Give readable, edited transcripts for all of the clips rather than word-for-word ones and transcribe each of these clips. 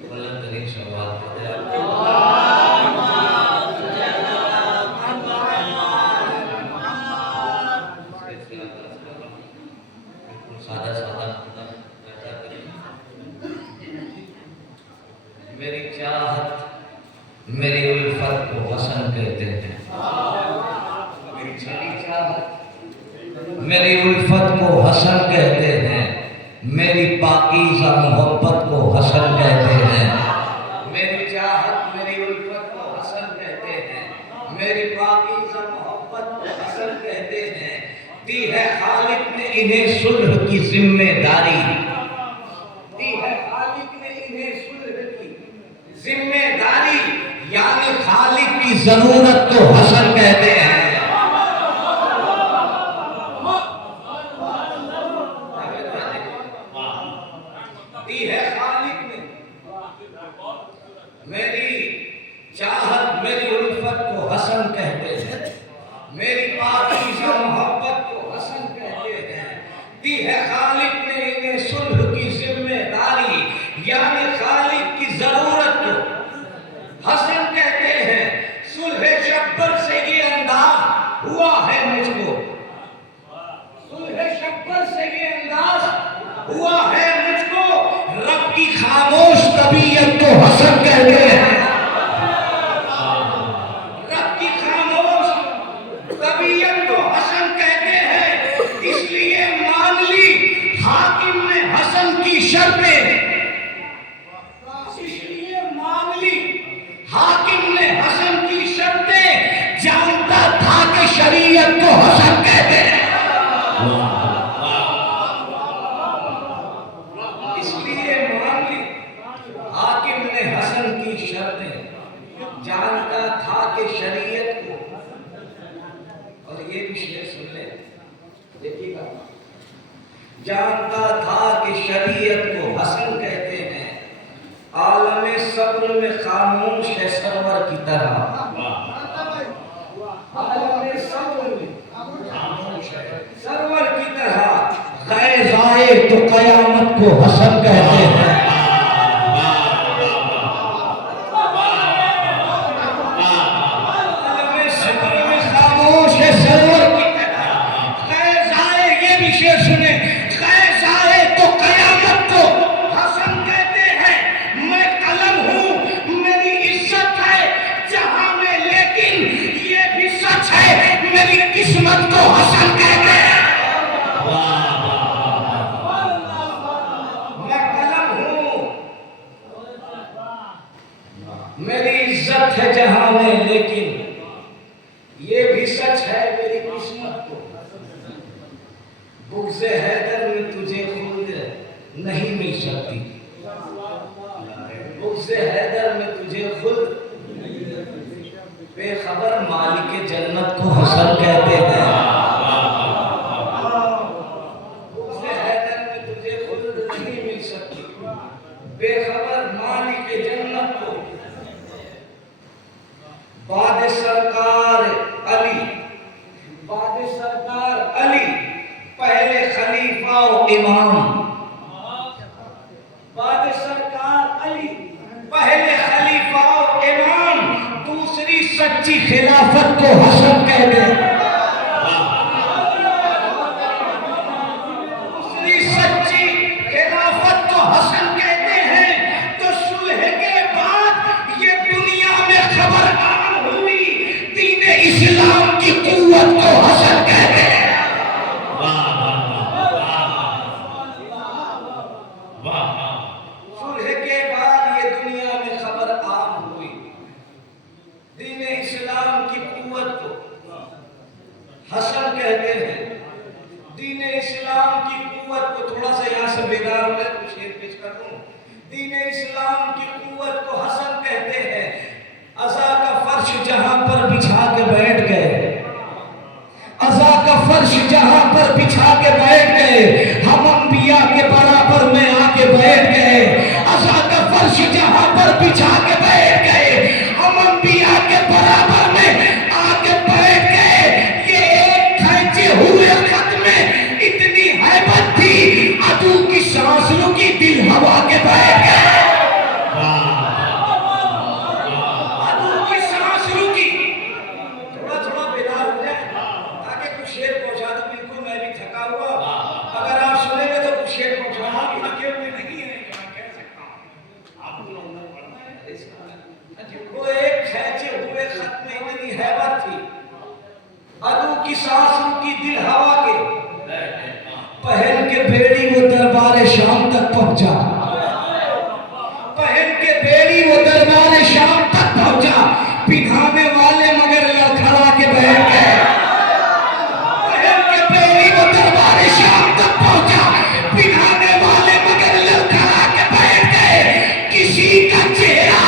बुलंद तरीन सवाल सादा सादा मेरी चाहत मेरी उल्फत को हसन कहते हैं। मेरी चाहत मेरी उल्फत को हसन कहते हैं। मेरी पाकीज़ा मोहब्बत को हसन कहते हैं। मेरी चाहत मेरी उल्फत को हसन कहते हैं। मेरी पाकीज़ा मोहब्बत को हसन कहते हैं। दी है खालिक ने इन्हें सुलह की जिम्मेदारी। दी है खालिक ने इन्हें सुलह की जिम्मेदारी। यानी खालिक की जरूरत तो हसन कहते हैं। दी है खालिक ने मेरी चाहत मेरी उल्फत को हसन कहते हैं। मेरी पाकीज़ा मोहब्बत को हसन कहते हैं। दी है खालिक ने इन्हें सुलह की जिम्मेदारी। यानी खालिक की जरूरत को हसन कहते हैं। सुलह शब्बर से ये अंदाज हुआ है मुझको। सुलह शब्बर से ये अंदाज हुआ है मुझको। रब की खामोश तबीयत को हसन कहते हैं। रब की खामोश तबीयत को हसन कहते हैं। इसलिए मान ली हाकिम ने हसन की शर्तें। इसलिए मान ली हाकिम ने हसन की शर्तें। जानता था कि शरीयत को हसन कहते हैं। इसलिए मान ली हाकिम ने हसन की शर्तें। जानता था कि शरीयत को, और ये भी शेर सुन ले देखिएगा, जानता था कि शरीयत को हसन कहते हैं। आलमे सब्र में खामोश है सरवर की तरह। आलमे सब्र में खामोश है सरवर की तरह। गैज़ आए तो कयामत को हसन कहते हैं। आलमे सब्र में खामोश है सरवर की तरह। गैज़ आए, ये भी शेर सुने, गैज़ आए तो कयामत को हसन कहते हैं। मैं कलम हूँ, मेरी इज्जत है जहां में, लेकिन ये भी सच है मेरी किस्मत को हसन कहते हैं। मैं कलम हूँ, मेरी इज्जत है जहां में, लेकिन ये भी सच है मेरी किस्मत को। बुग़्ज़े हैदर में तुझे खुद नहीं मिल सकती। बुग़्ज़े हैदर में तुझे खुद बेखबर मालिक जन्नत को हसन कहते हैं। बुग़्ज़े हैदर में तुझे खुद नहीं मिल सकती। बेखबर मालिक जन्नत को। बाद सरकार अली, बाद सरकार अली पहले खलीफा और इमाम। बाद सरकार अली पहले खलीफा और इमाम। दूसरी सच्ची खिलाफत को हसन कहते हैं। दूसरी सच्ची खिलाफत को हसन कहते हैं। तो सुलह के बाद ये दुनिया में खबर आम हुई, दीन इस्लाम की कुव्वत को हसन कहते हैं। सुलह के बाद ये दुनिया में खबर आम हुई, दीन इस्लाम की कुव्वत को हसन कहते हैं। दीन इस्लाम की कुव्वत को, थोड़ा सा यहाँ से बेदार हो गए, कुछ शेर पेश कर दूं। दीन इस्लाम की कुव्वत को हसन कहते हैं। अज़ा का फर्श जहां पर बिछा के बैठ गए, अज़ा का फर्श जहां पर बिछा के बैठ गए, हम अंबिया के बराबर में आके बैठ गए। अज़ा का फर्श जहां पर बिछा के बैठ गए, हम अंबिया के बराबर में आके बैठ गए। ये एक खर्चे हुए खत में इतनी हैबत थी, अदू की सांस रुकी थी। शाम तक पहुंचा, पहन के बेड़ी वो दरबार शाम तक पहुंचा, पिघाने वाले मगर लड़खड़ा के बैठ गए। पहन के बेड़ी वो दरबार शाम तक पहुंचा, पिघाने वाले मगर लड़खड़ा के बैठ गए। किसी का चेहरा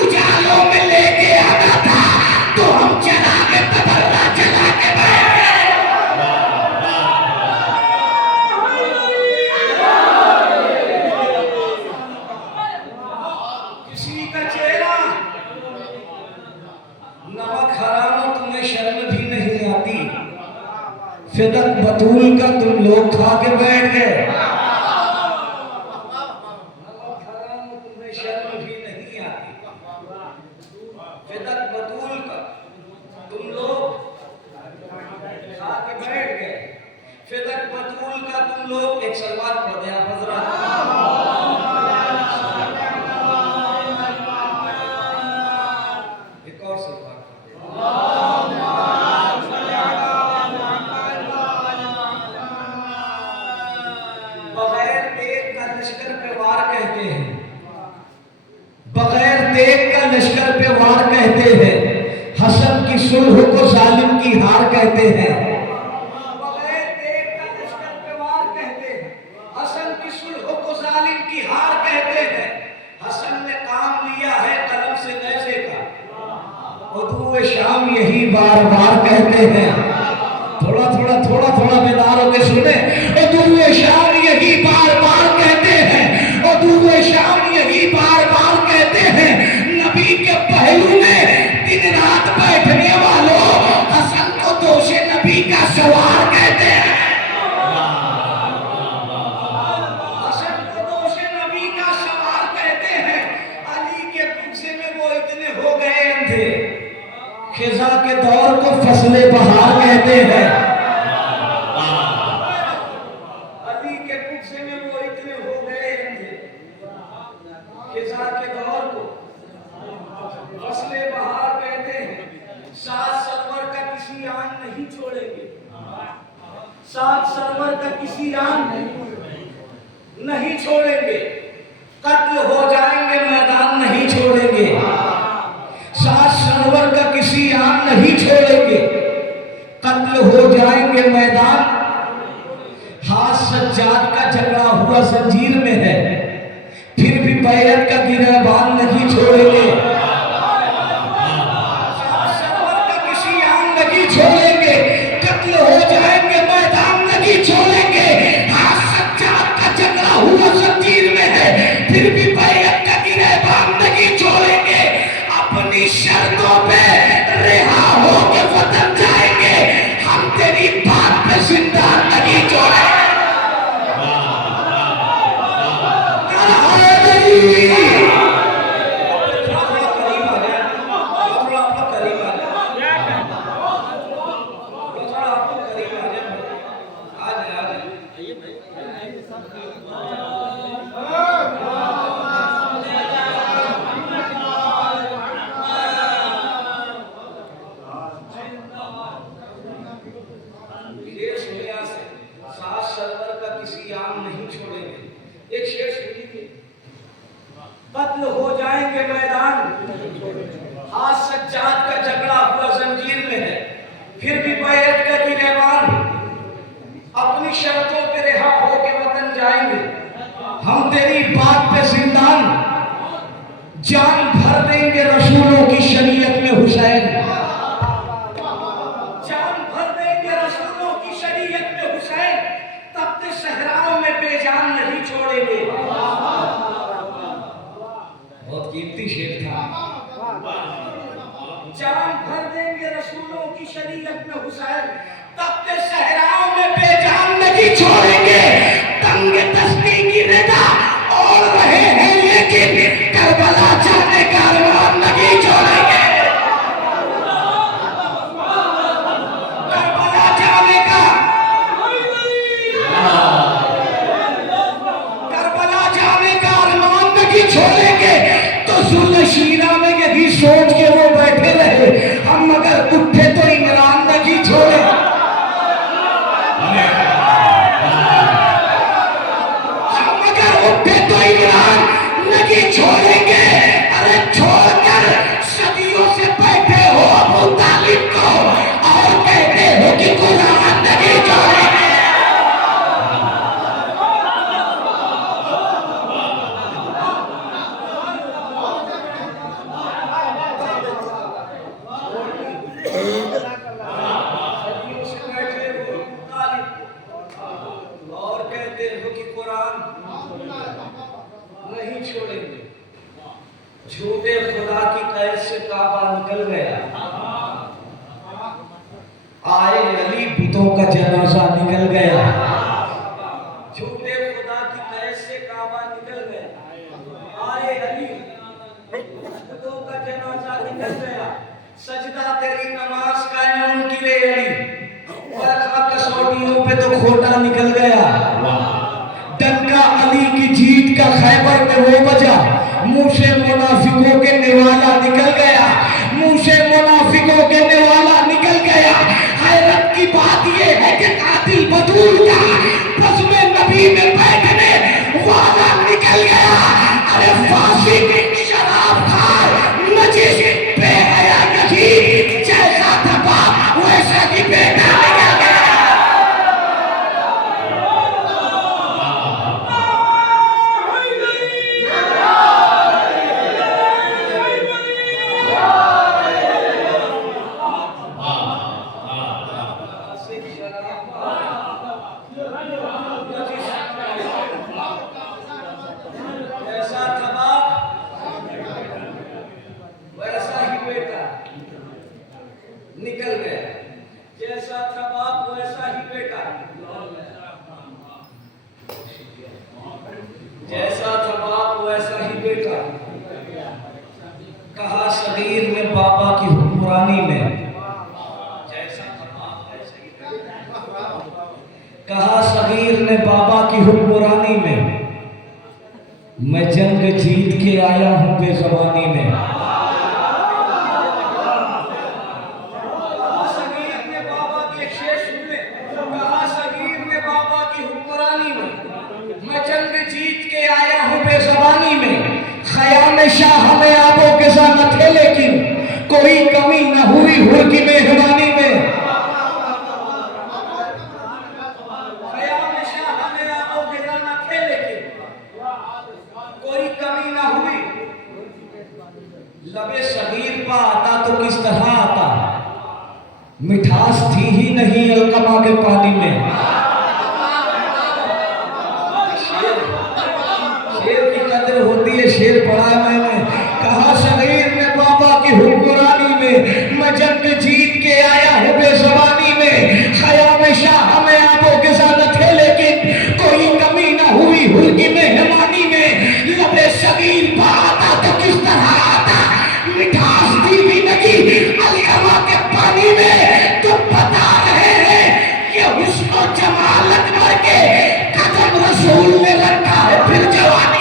उजालों में लेके आना था तो हम चला के तबल्ला चला के बैठ गए। किसी का चेहरा, नमक हराम तुम्हें शर्म भी नहीं आती, फिदक बतूल का तुम लोग खा के बैठ गए। नमक हराम तुम्हें शर्म भी नहीं आती, फिदक बतूल का तुम लोग खा के बैठ गए। फिदक बतूल का तुम लोग, एक सलवात पढ़ दिया हजरत। एक और सलवात बगैर तेग का लश्कर पे वार कहते हैं, बगैर तेग का लश्कर पे वार कहते हैं, हसन की सुलह को जालिम की हार कहते हैं। बगैर तेग का लश्कर पे वार कहते हैं, हसन की सुलह को जालिम की हार कहते हैं। हसन ने काम लिया है कलम से नैज़े का, उदूए शाम यही बार बार कहते हैं। थोड़ा थोड़ा बेदार होकर सुने। उदूए शाम यही बार बार कहते हैं, उदूए शाम यही बार बार कहते हैं। नबी के पहलू में दिन रात बैठने वालों, हसन को दोषे नबी का सवार कहते हैं। हसन को दोषे नबी का सवार कहते हैं। अली के गुस्से में वो इतने हो गए अंधे, खिजा के दौर को फसले बहार कहते हैं। अली के गुस्से में वो इतने हो गए अंधे, खिजा के दौर को फसले बहार कहते हैं। सात सरवर का किसी आन नहीं छोड़ेंगे, सात सरवर का किसी आन नहीं छोड़ेंगे, कत्ल हो जाएंगे मैदान नहीं छोड़ेंगे। सात सरवर का किसी आन नहीं छोड़ेंगे, कत्ल हो जाएंगे मैदान। हाथ सज्जाद का झगड़ा हुआ जंजीर में है, फिर भी बैरत का गिरबान नहीं छोड़ेंगे। सात सरवर का किसी आन नहीं छोड़ेंगे, कत्ल हो जाएंगे मैदान नहीं छोड़ेंगे। हाथ सज्जाद का झगड़ा हुआ जंजीर में है, फिर भी बैरत का गिरबान नहीं छोड़ेंगे। अपनी शर्तों पे रिहा होके वतन जाएंगे, हम तेरी बात पे जिंदा नहीं छोड़ेंगे। एक शेर सुनिए। कत्ल हो जाएंगे मैदान, हाथ सज्जाद का झगड़ा हुआ जंजीर में है, फिर भी बैरत का गिरबान। अपनी शर्तों पे रिहा होके वतन जाएंगे, हम तेरी बात पे जिंदान, जान भर देंगे रसूलों की शरीयत में हुसैन। जान भर देंगे रसूलों की शरीयत में हुसैन, तब तक सहराओं में बेजान नहीं छोड़ेंगे। बहुत कीमती शेर था। जान भर देंगे रसूलों की शरीयत में हुसैन, तब तक सहराओं में बेजान नहीं छोड़ेंगे। तंग तस्नी की रिदा और रहे हैं लेकिन करबला जाने का अरमान नहीं छोड़ेंगे। करबला जाने का, करबला जाने का अरमान नहीं छोड़ेंगे। तो सुन शीरा में यही सोच के वो बैठे रहे, हम अगर उठे तो इमरान नहीं छोड़े। हम छोड़ेंगे। अरे छोड़कर सदियों से बैठे हो अबू तालिब को और कहते हो कि कुरान नहीं छोड़ेंगे। और कहते हो कि कुरान नहीं छोड़ेंगे। झूठे खुदा की कैद से काबा निकल गया। आए अली बुतों का जनाजा निकल गया। झूठे खुदा की कैद से काबा निकल गया। आए अली बुतों का जनाजा निकल गया। सजदा तेरी नमाज कायम उनकी ले अली। कसौटियों पे तो खोटा निकल गया। डंका अली की जीत का खैबर में वो बजा। मुंह से मुनाफिकों के निवाला निकल गया। मुंह से मुनाफिकों के निवाला निकल गया। हैरत की बात ये है कि कातिल बतूल का बस में नबी में बैठने वाला निकल गया। अरे फासिक शराब खार नजीस बेहया यजीद जैसा था बाप वैसा ही बेटा निकल गया। निकल गया। जैसा था बाप वैसा ही बेटा। जैसा था बाप वैसा ही बेटा। कहा सगीर ने बाबा की हुक्मरानी में। जैसा था बाप वैसा ही बेटा। कहा सगीर ने बाबा की हुक्मरानी में। मैं जंग जीत के आया हूं बेज़बानी में। बेज़बानी में ख़याम शाह में आबो के साथ थे लेकिन कोई कमी न हुई हुर की मेहरबानी में। ख़याम शाह में आबो के साथ थे लेकिन कोई कमी न हुई। लबे सगीर पा आता तो किस तरह आता। मिठास थी ही नहीं अलकमा के पानी में। होती है शेर पढ़ा है मैंने। कहा सगीर ने बाबा की हुक्मरानी में। मैं जंग जीत के आया हूँ बेज़बानी में। ख़याम शाह में आबो के साथ थे लेकिन कोई कमी न हुई हुर की मेहमानी में। लबे सगीर आता तो किस तरह आता। मिठास थी भी नहीं अलकमा के पानी में। तो बता रहे हैं ये हुस्न और जमाल अकबर के कदम रसूल ने रखा है फिर जवानी।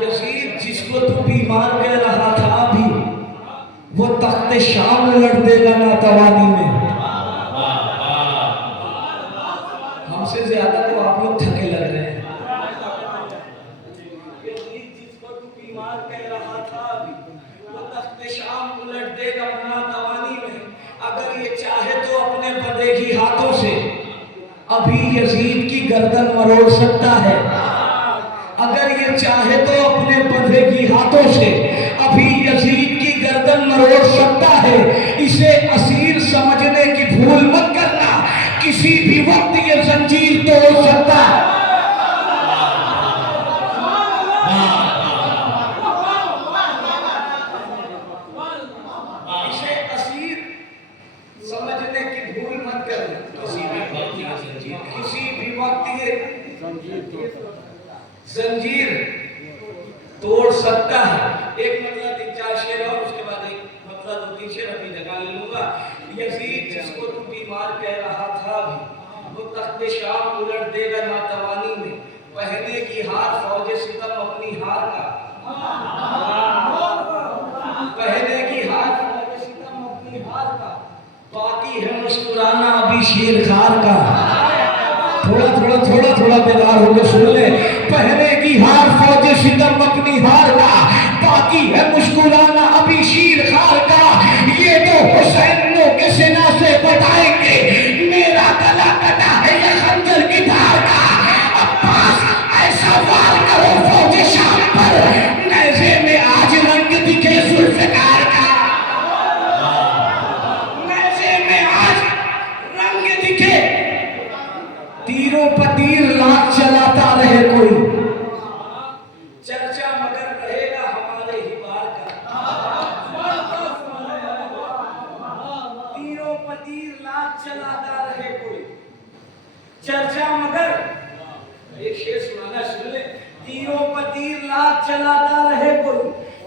यजीद जिसको तू बीमार कह रहा था अभी वो तख्ते शाम लड़ देगा ना तवानी में। हमसे ज्यादा तो आप लोग थके लग रहे हैं। यजीद जिसको तू बीमार कह रहा था अभी वो तख्ते शाम उलट देगा ना तवानी में। अगर ये चाहे तो अपने बंदेगी हाथों से अभी यजीद की गर्दन मरोड़ सकता है। अगर ये चाहे तो अपने बंधे की हाथों से अभी यजीद की गर्दन मरोड़ सकता है। इसे असीर समझने की भूल मत करना। किसी भी वक्त ये जंजीर तोड़ सकता है। इसे असीर समझने की भूल मत करना। किसी भी वक्त ये जंजीर तोड़ सकता है। एक मतलब 3-4 शेर और उसके बाद एक मतलब 2-3 शेर अपनी जगह ले लूंगा। यजीद जिसको तू बीमार कह रहा था अभी वो तख्ते शाम उलट देगा नातवानी में। पहने की हार फौज सितम अपनी हार का, पहने की हार फौज सितम अपनी हार का, बाकी है मुस्कुराना अभी शेर खार का। थोड़ा बेदार होकर सुन ले। पहने की हार फौज सितम अपनी हार का, बाकी है मुस्कुराना अभी शेर खार का। ये तो हुसैनों के सेना से बताएंगे मेरा गला कटा है ये खंजर की धार का। अब्बास ऐसा वार करो फौज शाम पर, नेज़े में आज रंग दिखे जुल्फ़िकार का, नेज़े में आज रंग दिखे। तीरों पर तीर लाख चलाता रहे कोई, चर्चा मगर रहेगा हमारे ही वार का। तीरों पर तीर लाख चलाता रहे कोई, चर्चा मगर, एक शेर सुनाना सुन ले। तीरों पर तीर लाख चलाता रहे कोई,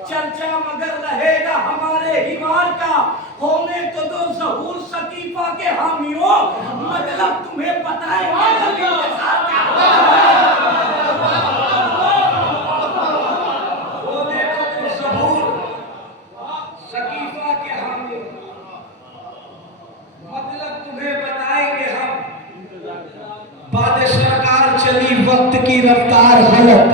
चर्चा मगर रहेगा हमारे ही वार का। होने तो दो ज़हूर सकीफा के हामियों, मतलब तुम्हें बताएंगे इंतज़ार क्या। होने तो दो ज़हूर सकीफा के हामियों, मतलब तुम्हें बताएंगे हम। बाद सरकार चली वक्त की रफ्तार गलत,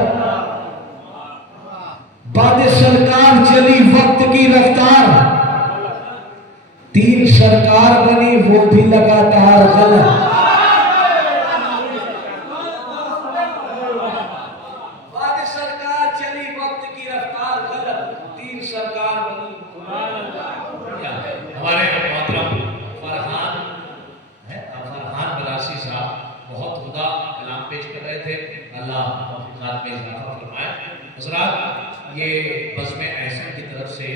बाद सरकार चली वक्त की रफ्तार, तीन सरकार बनी वो भी लगातार गलत। बाद सरकार चली वक्त की रफ्तार गलत, तीन सरकार बनी। हमारे मोहतरम फरहान बलासी साहब बहुत खुदा कलाम पेश कर रहे थे। अल्लाह में इजाफा फरमाए। हज़रात, ये बज़्म एहसन की तरफ से